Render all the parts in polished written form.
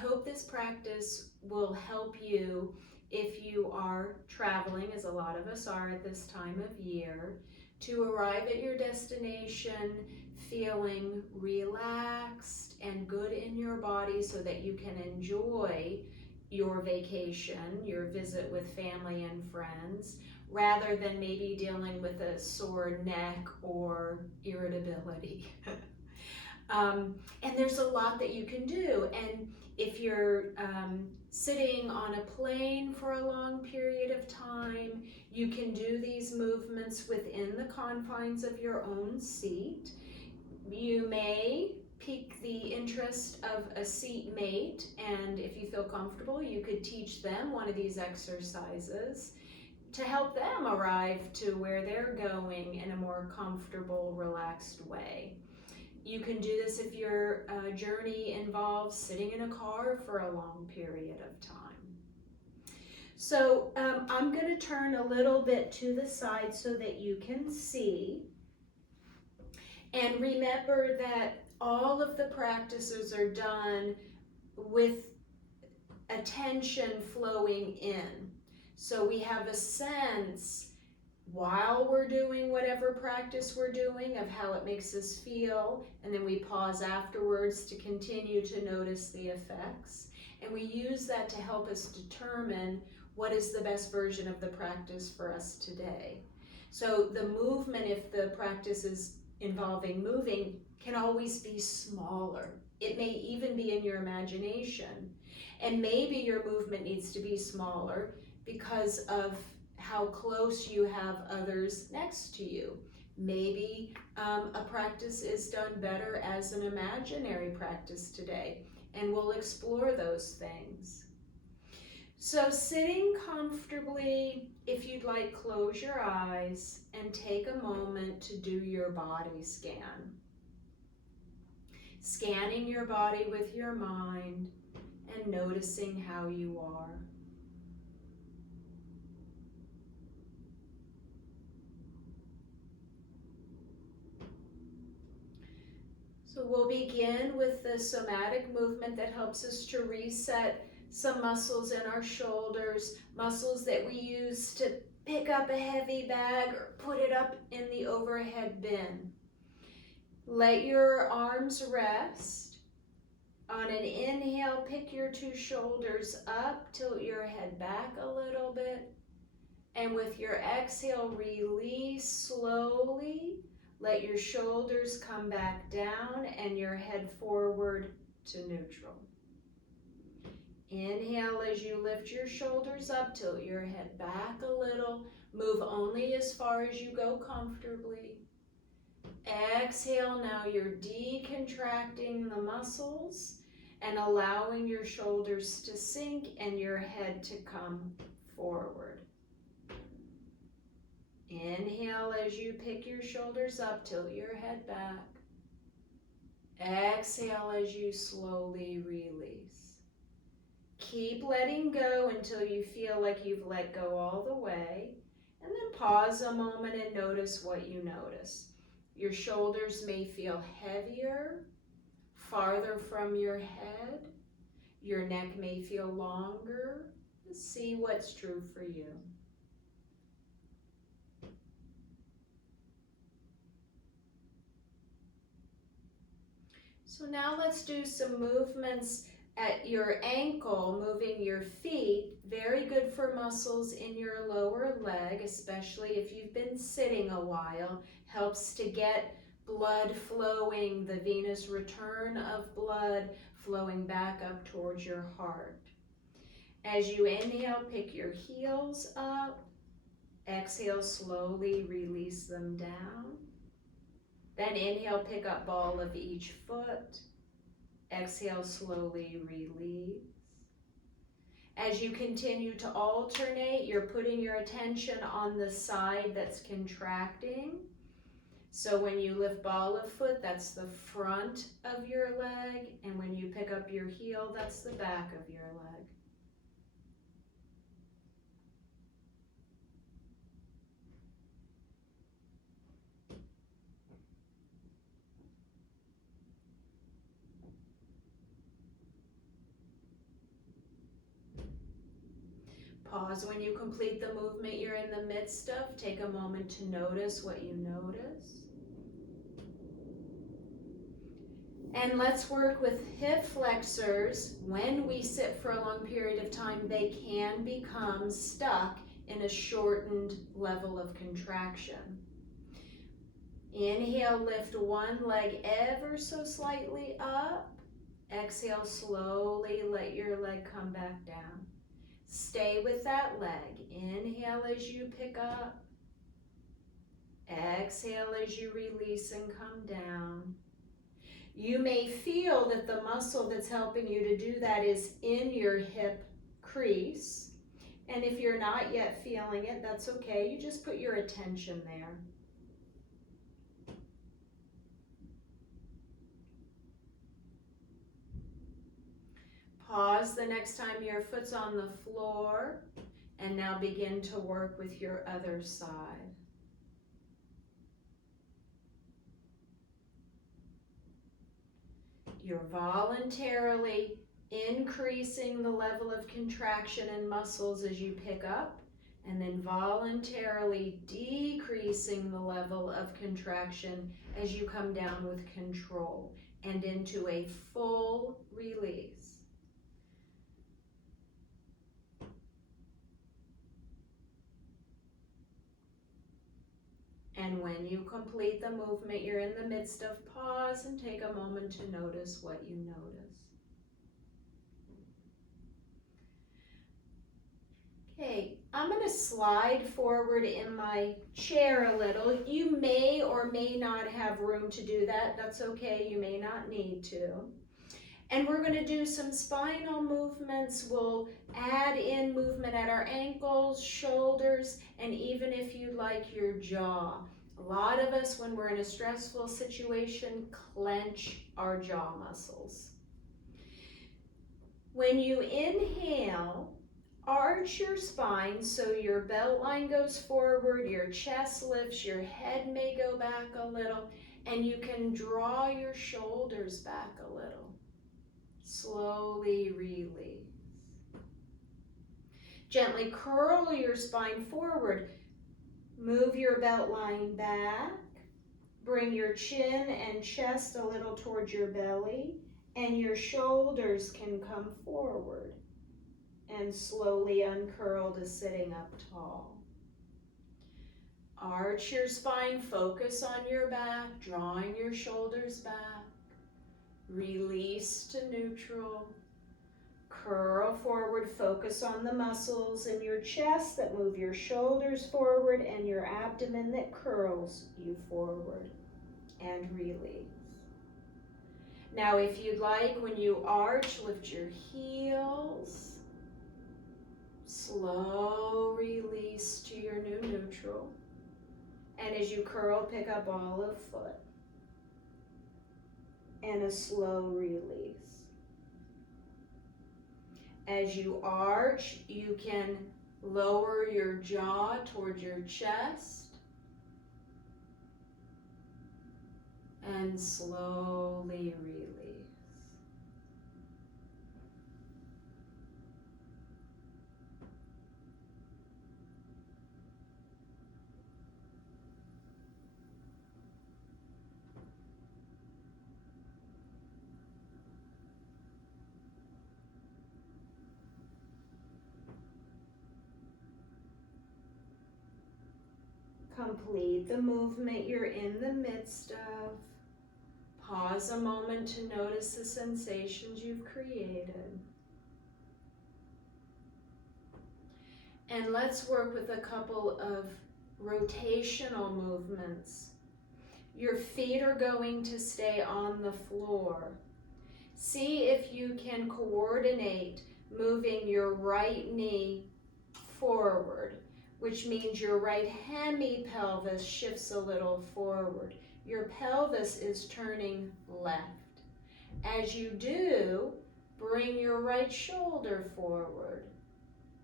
hope this practice will help you if you are traveling, as a lot of us are at this time of year, to arrive at your destination feeling relaxed and good in your body so that you can enjoy your vacation, your visit with family and friends, rather than maybe dealing with a sore neck or irritability. And there's a lot that you can do. And if you're sitting on a plane for a long period of time, you can do these movements within the confines of your own seat. You may pique the interest of a seatmate, and if you feel comfortable, you could teach them one of these exercises to help them arrive to where they're going in a more comfortable, relaxed way. You can do this if your journey involves sitting in a car for a long period of time. So I'm going to turn a little bit to the side so that you can see. And remember that all of the practices are done with attention flowing in. So we have a sense while we're doing whatever practice we're doing of how it makes us feel, and then we pause afterwards to continue to notice the effects. And we use that to help us determine what is the best version of the practice for us today. So the movement, if the practice is involving moving, can always be smaller. It may even be in your imagination. And maybe your movement needs to be smaller because of how close you have others next to you. Maybe a practice is done better as an imaginary practice today, and we'll explore those things. So sitting comfortably, if you'd like, close your eyes and take a moment to do your body scan. Scanning your body with your mind and noticing how you are. So we'll begin with the somatic movement that helps us to reset some muscles in our shoulders, muscles that we use to pick up a heavy bag or put it up in the overhead bin. Let your arms rest. On an inhale, pick your two shoulders up, tilt your head back a little bit. And with your exhale, release slowly. Let your shoulders come back down and your head forward to neutral. Inhale as you lift your shoulders up, tilt your head back a little. Move only as far as you go comfortably. Exhale, now you're decontracting the muscles and allowing your shoulders to sink and your head to come forward. Inhale as you pick your shoulders up, tilt your head back. Exhale as you slowly release. Keep letting go until you feel like you've let go all the way, and then pause a moment and notice what you notice. Your shoulders may feel heavier, farther from your head. Your neck may feel longer. See what's true for you. So now let's do some movements at your ankle, moving your feet. Very good for muscles in your lower leg, especially if you've been sitting a while. Helps to get blood flowing, the venous return of blood flowing back up towards your heart. As you inhale, pick your heels up. Exhale, slowly release them down. Then inhale, pick up ball of each foot. Exhale, slowly release. As you continue to alternate, you're putting your attention on the side that's contracting. So when you lift ball of foot, that's the front of your leg. And when you pick up your heel, that's the back of your leg. Pause when you complete the movement you're in the midst of. Take a moment to notice what you notice. And let's work with hip flexors. When we sit for a long period of time, they can become stuck in a shortened level of contraction. Inhale, lift one leg ever so slightly up. Exhale, slowly let your leg come back down. Stay with that leg. Inhale as you pick up. Exhale as you release and come down. You may feel that the muscle that's helping you to do that is in your hip crease. And if you're not yet feeling it, that's okay. You just put your attention there. Pause the next time your foot's on the floor, and now begin to work with your other side. You're voluntarily increasing the level of contraction in muscles as you pick up, and then voluntarily decreasing the level of contraction as you come down with control and into a full release. And when you complete the movement you're in the midst of, pause and take a moment to notice what you notice. Okay, I'm going to slide forward in my chair a little. You may or may not have room to do that. That's okay, you may not need to. And we're going to do some spinal movements. We'll add in movement at our ankles, shoulders, and even if you like, your jaw. A lot of us, when we're in a stressful situation, clench our jaw muscles. When you inhale, arch your spine so your belt line goes forward, your chest lifts, your head may go back a little, and you can draw your shoulders back a little. Slowly release. Gently curl your spine forward. Move your belt line back. Bring your chin and chest a little towards your belly, and your shoulders can come forward. And slowly uncurl to sitting up tall. Arch your spine, focus on your back, drawing your shoulders back. Release to neutral. Curl forward, focus on the muscles in your chest that move your shoulders forward and your abdomen that curls you forward. And release. Now if you'd like, when you arch, lift your heels. Slow release to your new neutral. And as you curl, pick up all of foot. And a slow release. As you arch, you can lower your jaw toward your chest and slowly release. Complete the movement you're in the midst of. Pause a moment to notice the sensations you've created. And let's work with a couple of rotational movements. Your feet are going to stay on the floor. See if you can coordinate moving your right knee forward, which means your right hemipelvis shifts a little forward. Your pelvis is turning left. As you do, bring your right shoulder forward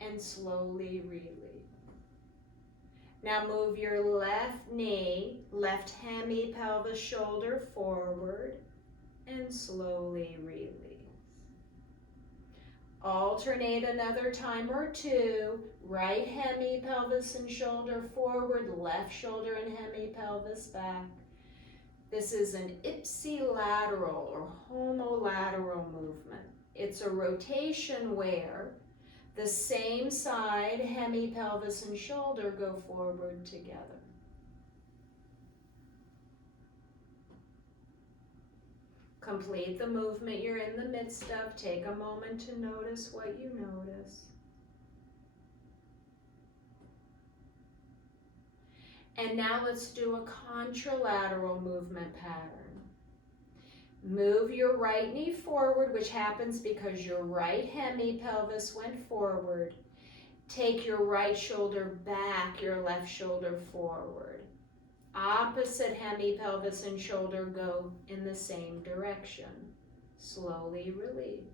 and slowly release. Now move your left knee, left hemipelvis shoulder forward and slowly release. Alternate another time or two. Right hemipelvis and shoulder forward, left shoulder and hemipelvis back. This is an ipsilateral or homolateral movement. It's a rotation where the same side, hemipelvis and shoulder, go forward together. Complete the movement you're in the midst of. Take a moment to notice what you notice. And now let's do a contralateral movement pattern. Move your right knee forward, which happens because your right hemipelvis went forward. Take your right shoulder back, your left shoulder forward. Opposite hemipelvis and shoulder go in the same direction. Slowly release.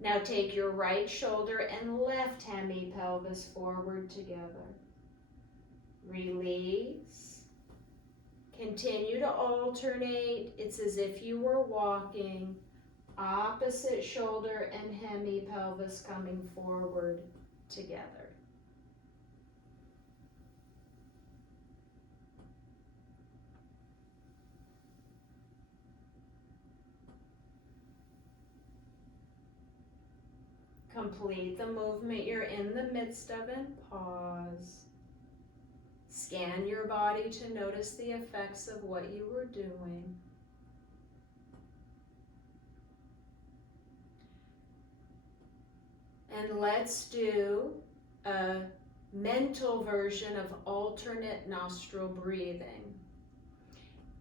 Now take your right shoulder and left hemipelvis forward together. Release. Continue to alternate. It's as if you were walking. Opposite shoulder and hemipelvis coming forward together. Complete the movement you're in the midst of and pause. Scan your body to notice the effects of what you were doing. And let's do a mental version of alternate nostril breathing.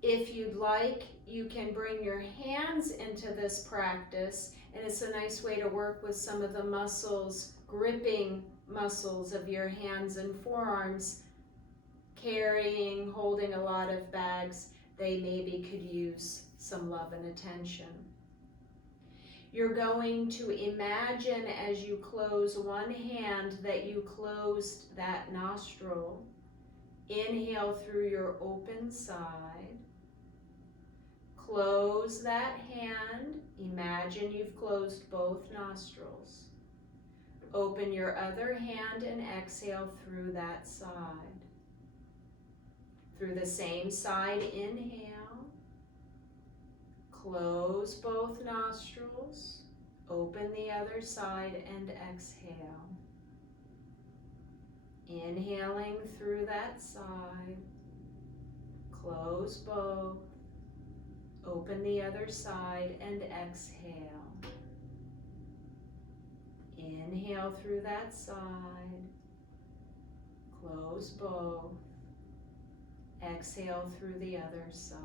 If you'd like, you can bring your hands into this practice, and it's a nice way to work with some of the muscles, gripping muscles of your hands and forearms, carrying, holding a lot of bags. They maybe could use some love and attention. You're going to imagine as you close one hand that you closed that nostril. Inhale through your open side. Close that hand. Imagine you've closed both nostrils. Open your other hand and exhale through that side. Through the same side, inhale. Close both nostrils. Open the other side and exhale. Inhaling through that side. Close both. Open the other side and exhale. Inhale through that side. Close both. Exhale through the other side.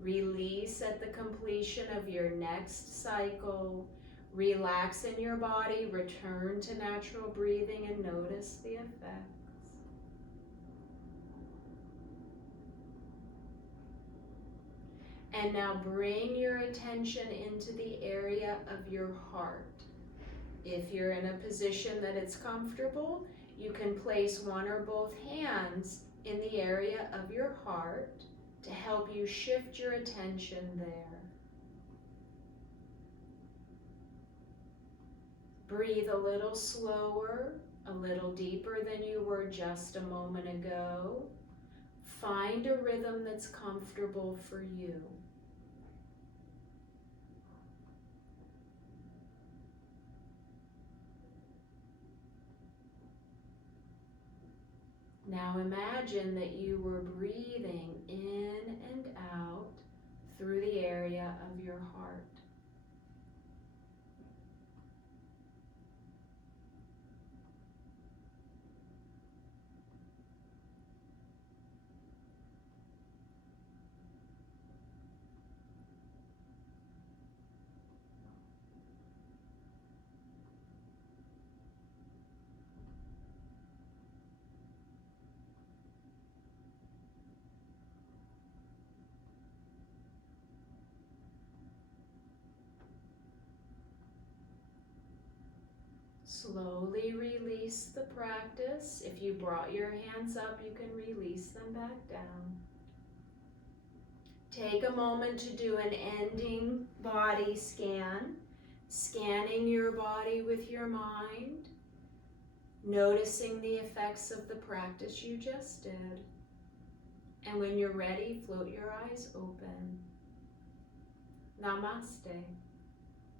Release at the completion of your next cycle. Relax in your body. Return to natural breathing and notice the effects. And now bring your attention into the area of your heart. If you're in a position that it's comfortable, you can place one or both hands in the area of your heart to help you shift your attention there. Breathe a little slower, a little deeper than you were just a moment ago. Find a rhythm that's comfortable for you. Now imagine that you were breathing in and out through the area of your heart. Slowly release the practice. If you brought your hands up, you can release them back down. Take a moment to do an ending body scan, scanning your body with your mind, noticing the effects of the practice you just did. And when you're ready, float your eyes open. Namaste.